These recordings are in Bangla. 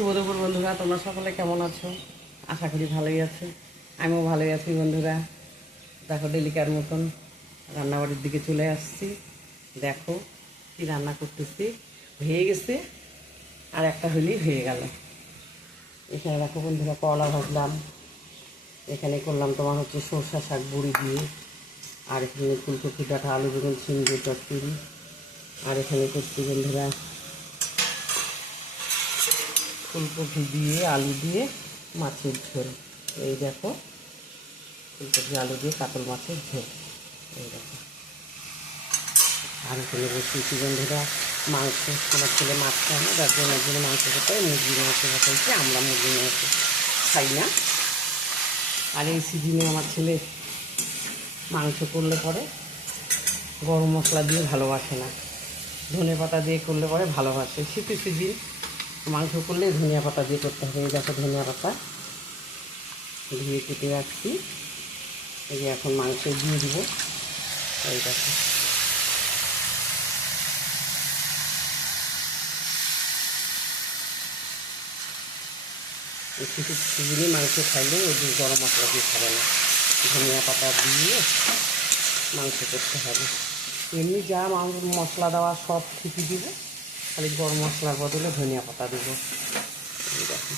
শুভ দুপুর বন্ধুরা, তোমরা সকলে কেমন আছো? আশা করি ভালোই আছো। আমিও ভালোই আছি বন্ধুরা। দেখো ডেলিকার মতন রান্নাবাড়ির দিকে চলে আসছি। দেখো কি রান্না করতেছি, হয়ে গেছে আর একটা হলেই হয়ে গেল। এখানে দেখো বন্ধুরা করলা ভাজলাম, এখানে করলাম তোমার হচ্ছে সরষা শাক বড়ি দিয়ে, আর এখানে ফুলকপি ডাঁটা আলু বেগুন ঝিঙে চচ্চড়ি, আর এখানে করছি বন্ধুরা ফুলকপি দিয়ে আলু দিয়ে মাছের ঝোল। এই দেখো ফুলকপি আলু দিয়ে কাতল মাছের ঝোল। এই দেখো আর এখানে বসিয়েছি বন্ধুরা মাংস। আমার ছেলে মাছ খায় না, যার জন্য একজনে মাংস খেতে হয়, মুরগির মাংস বসাইছি। আমরা মুরগির মাংস খাই না, আর এই সিজনে আমার ছেলে মাংস করলে পরে গরম মশলা দিয়ে ভালোবাসে না, ধনে পাতা দিয়ে করলে পরে ভালোবাসে। শীতের সিজন মাংস করলে ধনিয়া পাতা দিয়ে করতে হবে। এই দেখো ধনিয়া পাতা ধুয়ে কেটে রাখছি, এই যে এখন মাংস দিয়ে দিব। এই দেখো শীতের সিজনে মাংস খাইলে ওই গরম মশলা দিয়ে খাবে না, ধনিয়া পাতা দিয়ে মাংস করতে হবে। এমনি যা মশলা দেওয়া সব ঠিকই দিব, খালি গরম মশলার বদলে ধনিয়া পাতা দেবো। এই দেখো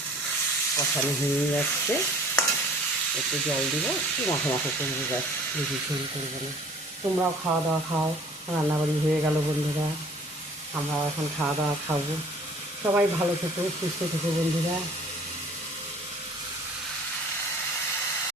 কষানো হয়ে যাচ্ছে, একটু জল দিব, একটু মাখো মাখো করবো, ব্যাস, বেশি ঝোল করবো না। তোমরাও খাওয়া দাওয়া খাও, রান্নাবাড়ি হয়ে গেল বন্ধুরা, আমরাও এখন খাওয়া দাওয়া খাবো। সবাই ভালো থেকো, সুস্থ থেকো বন্ধুরা।